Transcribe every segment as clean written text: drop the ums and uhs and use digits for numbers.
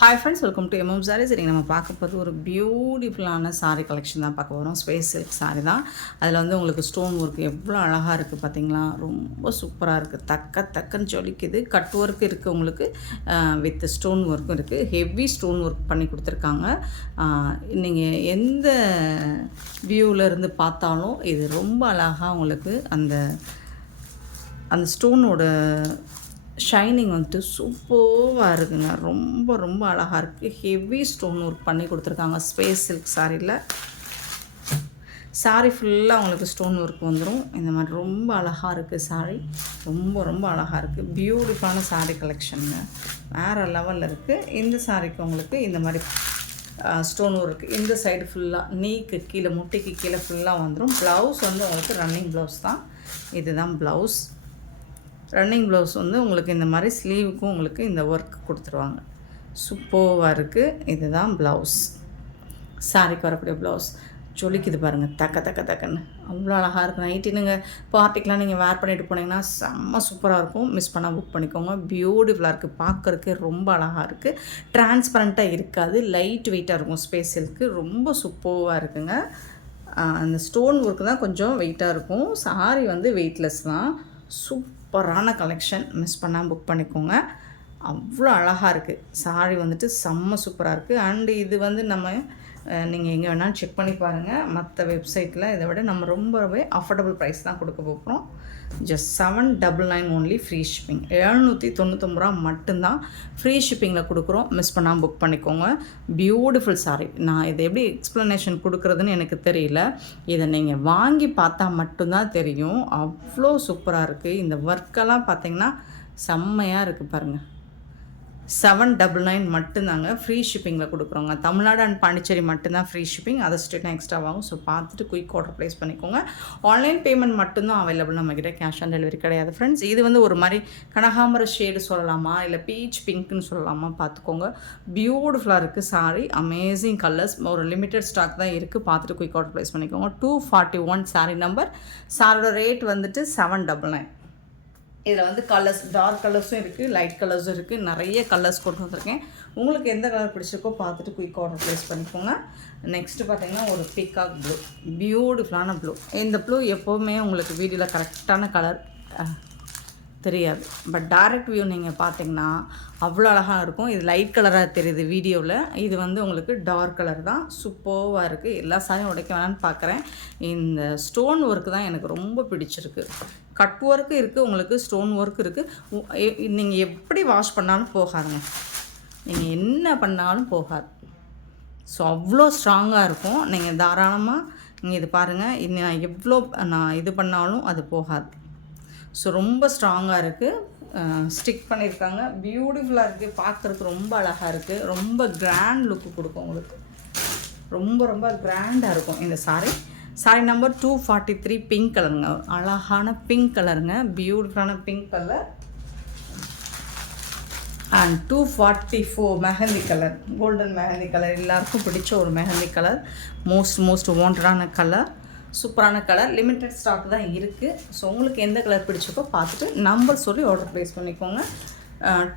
Hi friends, welcome to MM sarees. இன்றைக்கி நம்ம பார்க்க போகிறது ஒரு பியூட்டிஃபுல்லான சாரீ கலெக்ஷன் தான் பார்க்க போகிறோம். ஸ்பேஸ் சில்க் சாரீ தான். அதில் வந்து உங்களுக்கு ஸ்டோன் ஒர்க் எவ்வளோ அழகாக இருக்குது பார்த்தீங்களா, ரொம்ப சூப்பராக இருக்குது. தக்கன்னு ஜொலிக்குது. கட் ஒர்க் இருக்குது உங்களுக்கு, வித் ஸ்டோன் ஒர்க்கும் இருக்குது. ஹெவி ஸ்டோன் ஒர்க் பண்ணி கொடுத்துருக்காங்க. நீங்கள் எந்த வியூவில் இருந்து பார்த்தாலும் இது ரொம்ப அழகாக உங்களுக்கு அந்த ஸ்டோனோட ஷைனிங் வந்துட்டு சூப்பராக இருக்குங்க. ரொம்ப அழகாக இருக்குது. ஹெவி ஸ்டோன் ஒர்க் பண்ணி கொடுத்துருக்காங்க ஸ்பேஸ் சில்க் சாரியில். சாரீ ஃபுல்லாக உங்களுக்கு ஸ்டோன் ஒர்க் வந்துடும். இந்த மாதிரி ரொம்ப அழகாக இருக்குது சாரீ. ரொம்ப அழகாக இருக்குது. பியூட்டிஃபுல்லான சாரீ கலெக்ஷனுங்க, வேறு லெவலில் இருக்குது. இந்த சாரீக்கு உங்களுக்கு இந்த மாதிரி ஸ்டோன் ஒர்க் இந்த சைடு ஃபுல்லாக நீக்கு கீழே, முட்டைக்கு கீழே ஃபுல்லாக வந்துடும். ப்ளவுஸ் வந்து உங்களுக்கு ரன்னிங் ப்ளவுஸ் தான். இதுதான் ப்ளவுஸ். ரன்னிங் ப்ளவுஸ் வந்து உங்களுக்கு இந்த மாதிரி ஸ்லீவுக்கும் உங்களுக்கு இந்த ஒர்க் கொடுத்துருவாங்க. சூப்பராக இருக்குது. இதுதான் ப்ளவுஸ். சாரிக்கு வரக்கூடிய ப்ளவுஸ் ஜொலிக்குது பாருங்கள், தக்கன்னு அவ்வளோ அழகாக இருக்குது. நைட்டு நீங்கள் பார்ட்டிக்கெலாம் நீங்கள் வேர் பண்ணிட்டு போனீங்கன்னா செம்ம சூப்பராக இருக்கும். மிஸ் பண்ணால் புக் பண்ணிக்கோங்க. பியூட்டிஃபுல்லாக இருக்குது. பார்க்குறதுக்கு ரொம்ப அழகாக இருக்குது. டிரான்ஸ்பரண்ட்டாக இருக்காது, லைட் வெயிட்டாக இருக்கும். ஸ்பேஸ் சில்க்கு ரொம்ப சூப்பராக இருக்குங்க. அந்த ஸ்டோன் ஒர்க்கு தான் கொஞ்சம் வெயிட்டாக இருக்கும். சாரி வந்து வெயிட்லெஸ் தான். சூப்பரான கலெக்ஷன், மிஸ் பண்ணால் புக் பண்ணிக்கோங்க. அவ்வளோ அழகாக இருக்குது சாரி வந்துட்டு, செம்ம சூப்பராக இருக்குது. அண்டு இது வந்து நீங்கள் எங்கே வேணாலும் செக் பண்ணி பாருங்கள். மற்ற வெப்சைட்டில் இதை விட நம்ம ரொம்பவே அஃபோர்டபுள் ப்ரைஸ் தான் கொடுக்க போகிறோம். Just 799 only, free shipping. 799 ரூபா மட்டும்தான் ஃப்ரீ ஷிப்பிங்கில் கொடுக்குறோம். மிஸ் பண்ணாமல் புக் பண்ணிக்கோங்க. பியூட்டிஃபுல் சாரீ. நான் இதை எப்படி எக்ஸ்ப்ளனேஷன் கொடுக்குறதுன்னு எனக்கு தெரியல. இதை நீங்கள் வாங்கி பார்த்தா மட்டும்தான் தெரியும். அவ்வளோ சூப்பராக இருக்குது. இந்த ஒர்க்கெல்லாம் பார்த்தீங்கன்னா செம்மையாக இருக்குது பாருங்கள். 799 மட்டும்தாங்க ஃப்ரீ ஷிப்பிங்கில் கொடுக்குறோங்க. தமிழ்நாடு அண்ட் பாண்டிச்சேரி மட்டும்தான் ஃப்ரீ ஷிப்பிங். அதை ஸ்டேட்னா எக்ஸ்ட்ரா ஆகும். ஸோ பார்த்துட்டு குயிக் ஆர்டர் ப்ளேஸ் பண்ணிக்கோங்க. ஆன்லைன் பேமெண்ட் மட்டும்தான் அவைலபிள் நம்மக்கிட்ட, கேஷ் ஆன் டெலிவரி கிடையாது ஃப்ரெண்ட்ஸ். இது வந்து ஒரு மாதிரி கனகாம்பர ஷேடு சொல்லலாமா, இல்லை பீச் பிங்க்குன்னு சொல்லலாமா, பார்த்துக்கோங்க. பியூட்டிஃபுல்லாக இருக்குது சாரி. Amazing colours. ஒரு லிமிட்டட் ஸ்டாக் தான் இருக்குது. பார்த்துட்டு குயிக் ஆர்டர் ப்ளேஸ் பண்ணிக்கோங்க. 241 சாரி நம்பர். சாரியோட ரேட் வந்துட்டு 799. இதில் வந்து கலர்ஸ், டார்க் கலர்ஸும் இருக்குது, லைட் கலர்ஸும் இருக்குது. நிறைய கலர்ஸ் கொண்டு வந்திருக்கேன். உங்களுக்கு எந்த கலர் பிடிச்சிருக்கோ பார்த்துட்டு குயிக் ஆர்டர் ப்ளேஸ் பண்ணிக்கோங்க. நெக்ஸ்ட்டு பார்த்தீங்கன்னா ஒரு பீகாக் ப்ளூ, பியூட்டிஃபுல்லான ப்ளூ. இந்த ப்ளூ எப்போவுமே உங்களுக்கு வீடியோவில் கரெக்டான கலர் தெரியாது, பட் டைரக்ட் வியூ நீங்கள் பார்த்தீங்கன்னா அவ்வளோ அழகாக இருக்கும். இது லைட் கலராக தெரியுது வீடியோவில். இது வந்து உங்களுக்கு டார்க் கலர் தான். சூப்பராக இருக்குது. எல்லா சாரியும் உடைக்க வேணான்னு பார்க்குறேன். இந்த ஸ்டோன் ஒர்க்கு தான் எனக்கு ரொம்ப பிடிச்சிருக்கு. கட் ஒர்க்கு இருக்குது, உங்களுக்கு ஸ்டோன் ஒர்க் இருக்குது. நீங்கள் எப்படி வாஷ் பண்ணாலும் போகாதுங்க, நீங்கள் என்ன பண்ணாலும் போகாது. ஸோ அவ்வளோ ஸ்ட்ராங்காக இருக்கும். நீங்கள் தாராளமாக நீங்கள் இது பாருங்கள். நான் எவ்வளோ இது பண்ணாலும் அது போகாது. ஸோ ரொம்ப ஸ்ட்ராங்காக இருக்குது. ஸ்டிக் பண்ணியிருக்காங்க. பியூட்டிஃபுல்லாக இருக்குது. பார்க்குறதுக்கு ரொம்ப அழகாக இருக்குது. ரொம்ப கிராண்ட் லுக்கு கொடுக்கும் உங்களுக்கு. ரொம்ப கிராண்டாக இருக்கும் இந்த சாரி. சாரி நம்பர் 243 பிங்க் கலருங்க. அழகான பிங்க் கலருங்க, பியூட்டிஃபுல்லான pink colour. And 244 mehndi colour, golden mehndi colour. எல்லாருக்கும் பிடிச்ச ஒரு மெஹந்தி கலர். மோஸ்ட் வாண்டடான கலர். சூப்பரான கலர். லிமிட்டட் ஸ்டாக் தான் இருக்குது. ஸோ உங்களுக்கு எந்த கலர் பிடிச்சிருக்கோ பார்த்துட்டு நம்பர் சொல்லி ஆர்டர் ப்ளேஸ் பண்ணிக்கோங்க.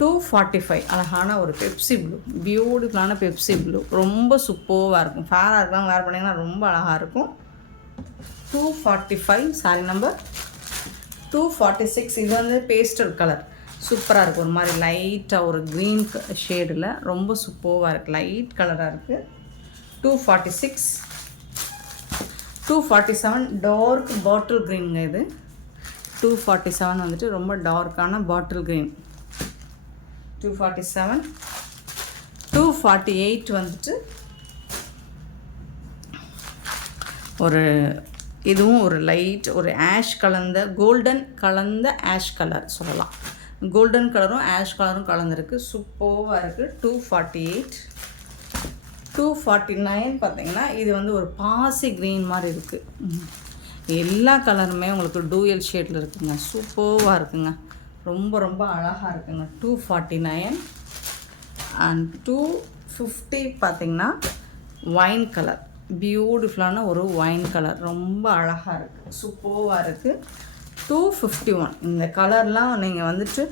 245 அழகான ஒரு பெப்சி ப்ளூ, பியூட்டிஃபுல்லான பெப்சி ப்ளூ. ரொம்ப சூப்பராக இருக்கும். ஃபேராக இருக்கலாம், வேர் பண்ணிங்கன்னா ரொம்ப அழகாக இருக்கும். 245 சாரி நம்பர். 246 இது வந்து பேஸ்டல் கலர். சூப்பராக இருக்குது. ஒரு மாதிரி லைட்டாக ஒரு க்ரீன் ஷேடில் ரொம்ப சூப்பராக இருக்குது. லைட் கலராக இருக்குது. 246. 247 டார்க் பாட்டில் க்ரீனுங்க இது. 247 வந்துட்டு ரொம்ப டார்க்கான பாட்டில் க்ரீன். 247. 248 வந்துட்டு இதுவும் ஒரு லைட், ஒரு ஆஷ் கலந்த, கோல்டன் கலந்த ஆஷ் கலர் சொல்லலாம். கோல்டன் கலரும் ஆஷ் கலரும் கலந்துருக்கு. சூப்பராக இருக்குது. 248. 249 பார்த்தீங்கன்னா இது வந்து ஒரு பாசி க்ரீன் மாதிரி இருக்குது. எல்லா கலருமே உங்களுக்கு டூயல் ஷேடில் இருக்குங்க. சூப்பராக இருக்குங்க. ரொம்ப அழகாக இருக்குங்க. 249. அண்ட் 250 பார்த்திங்கன்னா ஒயின் கலர். பியூட்டிஃபுல்லான ஒரு ஒயின் கலர். ரொம்ப அழகாக இருக்குது. சூப்பராக இருக்குது. 251 இந்த கலர்லாம் நீங்கள் வந்துட்டு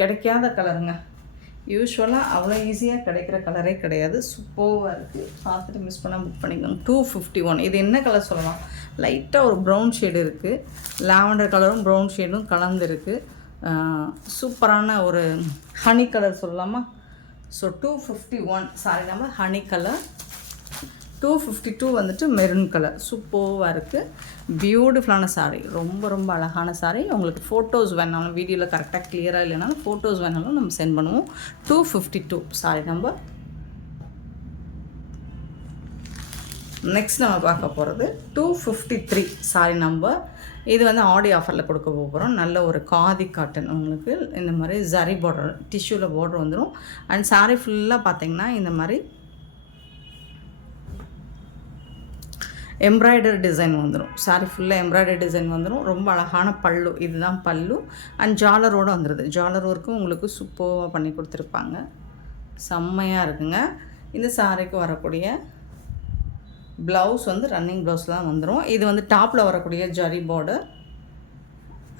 கிடைக்காத கலருங்க. யூஸ்வலாக அவ்வளோ ஈஸியாக கிடைக்கிற கலரே கிடையாது. சூப்பராக இருக்குது. பார்த்துட்டு மிஸ் பண்ணால் புக் பண்ணிக்கோங்க. 251. இது என்ன கலர் சொல்லலாம், லைட்டாக ஒரு ப்ரௌன் ஷேடு இருக்குது. லாவெண்டர் கலரும் ப்ரௌன் ஷேடும் கலந்து இருக்குது. சூப்பரான ஒரு ஹனி கலர் சொல்லலாமா. So 251 sorry number honey colour. 252 வந்துட்டு மெரூன் கலர். சூப்பராக இருக்குது. பியூட்டிஃபுல்லான சாரீ. ரொம்ப ரொம்ப அழகான சாரீ. உங்களுக்கு ஃபோட்டோஸ் வேணாலும் வீடியோவில் கரெக்டாக கிளியராக இல்லைனாலும் ஃபோட்டோஸ் வேணாலும் நம்ம சென்ட் பண்ணுவோம். 252 சாரீ நம்பர். நெக்ஸ்ட் நம்ம பார்க்க போகிறது 253 சாரீ நம்பர். இது வந்து ஆடி ஆஃபரில் கொடுக்க போகிறோம். நல்ல ஒரு காதி காட்டன். உங்களுக்கு இந்த மாதிரி ஜரி பார்டர், டிஷ்யூவில் பார்டர் வந்துடும். அண்ட் சாரீ ஃபுல்லாக பார்த்தீங்கன்னா இந்த மாதிரி எம்ப்ராய்டரி டிசைன் வந்துடும். சாரி ஃபுல்லாக எம்ப்ராய்டரி டிசைன் வந்துடும். ரொம்ப அழகான பல்லு. இதுதான் பல்லு. அண்ட் ஜாலரோடு வந்துடுது. ஜாலர் ஒர்க்கும் உங்களுக்கு சூப்பராக பண்ணி கொடுத்துருப்பாங்க. செம்மையாக இருக்குங்க. இந்த சாரிக்கு வரக்கூடிய ப்ளவுஸ் வந்து ரன்னிங் ப்ளவுஸ் தான் வந்துடும். இது வந்து டாப்பில் வரக்கூடிய ஜரி பார்டர்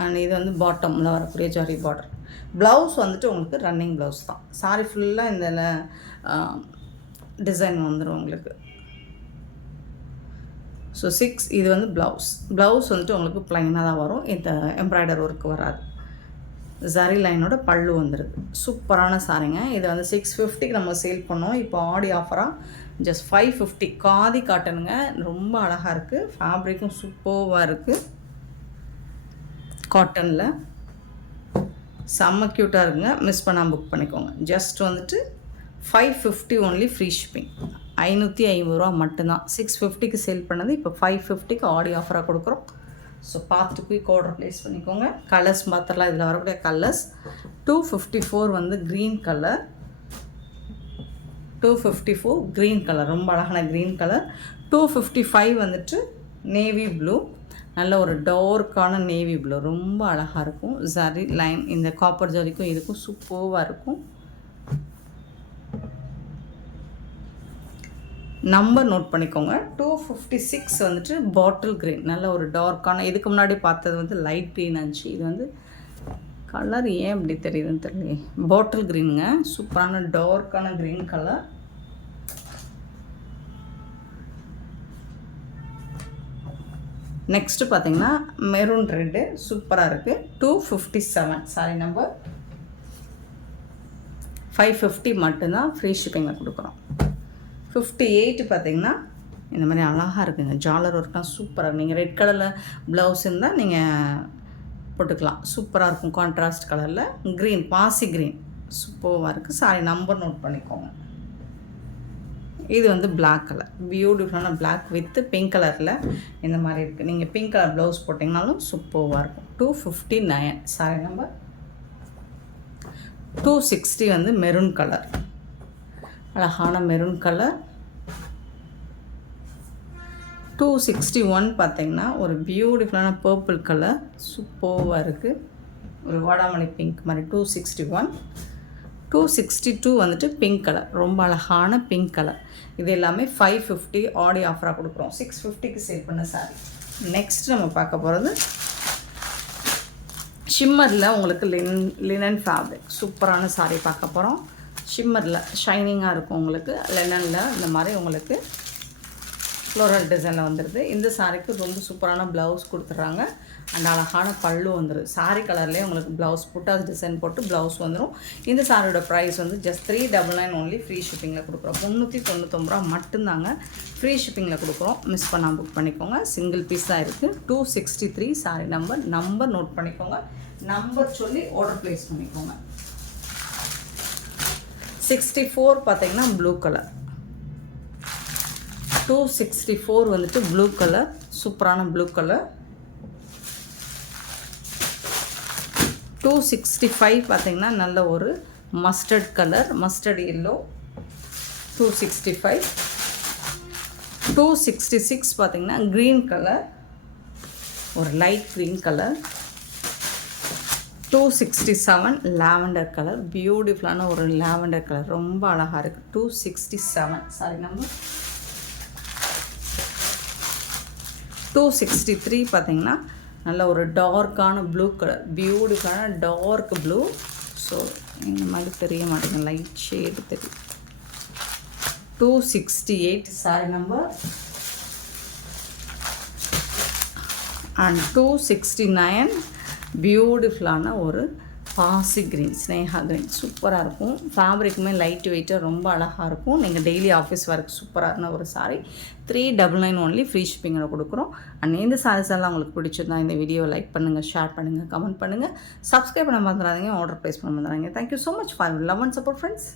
அண்ட் இது வந்து பாட்டமில் வரக்கூடிய ஜரி பார்டர். ப்ளவுஸ் வந்துட்டு உங்களுக்கு ரன்னிங் ப்ளவுஸ் தான். சாரி ஃபுல்லாக இந்த டிசைன் வந்துடும் உங்களுக்கு. ஸோ 6 இது வந்து ப்ளவுஸ் வந்துட்டு உங்களுக்கு ப்ளைனாக தான் வரும். இந்த எம்ப்ராய்டர் ஒர்க் வராது. ஜரி லைனோட பல்லு வந்துடுது. சூப்பரான சாரிங்க. இதை வந்து 650க்கு நம்ம சேல் பண்ணோம். இப்போ ஆடி ஆஃபராக ஜஸ்ட் 550. காதி காட்டனுங்க. ரொம்ப அழகாக இருக்குது. ஃபேப்ரிக்கும் சூப்பராக இருக்குது. காட்டனில் செம்ம க்யூட்டாக இருக்குங்க. மிஸ் பண்ணாமல் புக் பண்ணிக்கோங்க. ஜஸ்ட் வந்துட்டு 550 ஒன்லி ஃப்ரீ ஷிப்பிங். 550 ரூபா மட்டும்தான். 650க்கு சேல் பண்ணது இப்போ 550க்கு ஆடி ஆஃபராக கொடுக்குறோம். ஸோ பார்த்து குயிக் ஆர்டர் ப்ளேஸ் பண்ணிக்கோங்க. கலர்ஸ் பார்த்துடலாம். இதில் வரக்கூடிய கலர்ஸ் 254 வந்து க்ரீன் கலர். 254 green colour. ரொம்ப அழகான க்ரீன் கலர். 255 வந்துட்டு நேவி ப்ளூ. நல்ல ஒரு டார்க்கான நேவி ப்ளூ. ரொம்ப அழகாக இருக்கும். ஜரி லைன் இந்த காப்பர் ஜரிக்கும் இதுக்கும் சூப்பராக இருக்கும். நம்பர் நோட் பண்ணிக்கோங்க. 256 வந்துட்டு பாட்டில் க்ரீன். நல்ல ஒரு டார்க்கான. இதுக்கு முன்னாடி பார்த்தது வந்து லைட் க்ரீன் இருந்துச்சு. இது வந்து கலர் ஏன் இப்படி தெரியுதுன்னு தெரியல. பாட்டில் க்ரீனுங்க. சூப்பரான டார்க்கான க்ரீன் கலர். நெக்ஸ்ட்டு பார்த்தீங்கன்னா மெரூன் ரெட்டு. சூப்பராக இருக்குது. 257 சாரி நம்பர். 550 மட்டும்தான் ஃப்ரீ ஷிப்பிங்கில் கொடுக்குறோம். 58 பார்த்திங்கன்னா இந்த மாதிரி அழகாக இருக்குங்க. ஜாலர் ஒர்க்லாம் சூப்பராக. நீங்கள் ரெட் கலரில் ப்ளவுஸ் இருந்தால் நீங்கள் போட்டுக்கலாம். சூப்பராக இருக்கும். கான்ட்ராஸ்ட் கலரில் க்ரீன், பாசி க்ரீன் சூப்பராக இருக்குது. சாரி நம்பர் நோட் பண்ணிக்கோங்க. இது வந்து பிளாக் கலர். பியூட்டிஃபுல்லான பிளாக் வித் பிங்க் கலரில் இந்த மாதிரி இருக்குது. நீங்கள் பிங்க் கலர் ப்ளவுஸ் போட்டிங்கனாலும் சூப்பராக இருக்கும். 259 சாரி நம்பர். 260 வந்து மெரூன் கலர். அழகான மெரூன் கலர். 261 பார்த்திங்கன்னா ஒரு பியூட்டிஃபுல்லான பர்பிள் கலர். சூப்பராக இருக்குது. ஒரு வாடாமல்லி பிங்க் மாதிரி. 261. 262 வந்துட்டு பிங்க் கலர். ரொம்ப அழகான பிங்க் கலர். இது எல்லாமே 550 ஆடி ஆஃபராக கொடுக்குறோம். 650க்கு சேல் பண்ண சாரி. நெக்ஸ்ட் நம்ம பார்க்க போகிறது ஷிம்மரில் உங்களுக்கு லினன் ஃபேப்ரிக். சூப்பரான சாரி பார்க்க போகிறோம். ஷிம்மரில் ஷைனிங்காக இருக்கும். உங்களுக்கு லெனனில் இந்த மாதிரி உங்களுக்கு ஃப்ளோரல் டிசைனில் வந்துடுது. இந்த சாரிக்கு ரொம்ப சூப்பரான ப்ளவுஸ் கொடுத்துட்றாங்க. அண்ட் அழகான பல்லு வந்துடும். சாரி கலர்லேயே உங்களுக்கு ப்ளவுஸ் புட்டாஸ் டிசைன் போட்டு ப்ளவுஸ் வந்துடும். இந்த சாரியோட ப்ரைஸ் வந்து ஜஸ்ட் 399 ஒன்லி ஃப்ரீ ஷிப்பிங்கில் கொடுக்குறோம். 399 ரூபா மட்டும்தாங்க ஃப்ரீ ஷிப்பிங்கில் கொடுக்குறோம். மிஸ் பண்ணாமல் புக் பண்ணிக்கோங்க. சிங்கிள் பீஸ் தான் இருக்குது. 263 சாரி நம்பர் நோட் பண்ணிக்கோங்க. நம்பர் சொல்லி ஆர்டர் ப்ளேஸ் பண்ணிக்கோங்க. 64 பார்த்தீங்கன்னா ப்ளூ கலர். 264 வந்துட்டு ப்ளூ கலர். சூப்பரான ப்ளூ கலர். 265 பார்த்தீங்கன்னா நல்ல ஒரு மஸ்டர்ட் கலர், மஸ்டர்ட் எல்லோ. 265. 266 பார்த்தீங்கன்னா க்ரீன் கலர், ஒரு light green colour. 267 lavender colour. பியூட்டிஃபுல்லான ஒரு லாவெண்டர் கலர். ரொம்ப அழகாக இருக்குது. 267 சாரி நம்பர். 263 பார்த்தீங்கன்னா நல்ல ஒரு டார்க்கான ப்ளூ கலர். பியூட்டிஃபுல்லான டார்க் ப்ளூ. ஸோ இந்த மாதிரி தெரிய மாட்டேங்க, லைட் ஷேடு தெரியும். 268 சாரி நம்பர். அண்ட் 269 பியூட்டிஃபுல்லான ஒரு பாசி க்ரீன், ஸ்னேகா க்ரீன். சூப்பராக இருக்கும். ஃபேப்ரிக்குமே லைட் வெயிட்டாக ரொம்ப அழகாக இருக்கும். நீங்கள் டெய்லி ஆஃபீஸ் ஒர்க் சூப்பரான ஒரு சாரி. 399 ஒன்லி ஃப்ரீ ஷிப்பிங்கில் கொடுக்குறோம். அண்ட் இந்த சாரீஸ் எல்லாம் உங்களுக்கு பிடிச்சிருந்தா இந்த வீடியோவை லைக் பண்ணுங்கள், ஷேர் பண்ணுங்கள், கமெண்ட் பண்ணுங்கள், சப்ஸ்கிரைப் பண்ண மறந்துடாதீங்க, ஆர்டர் ப்ளேஸ் பண்ண மறந்துடாதீங்க. Thank you so much for love and support friends.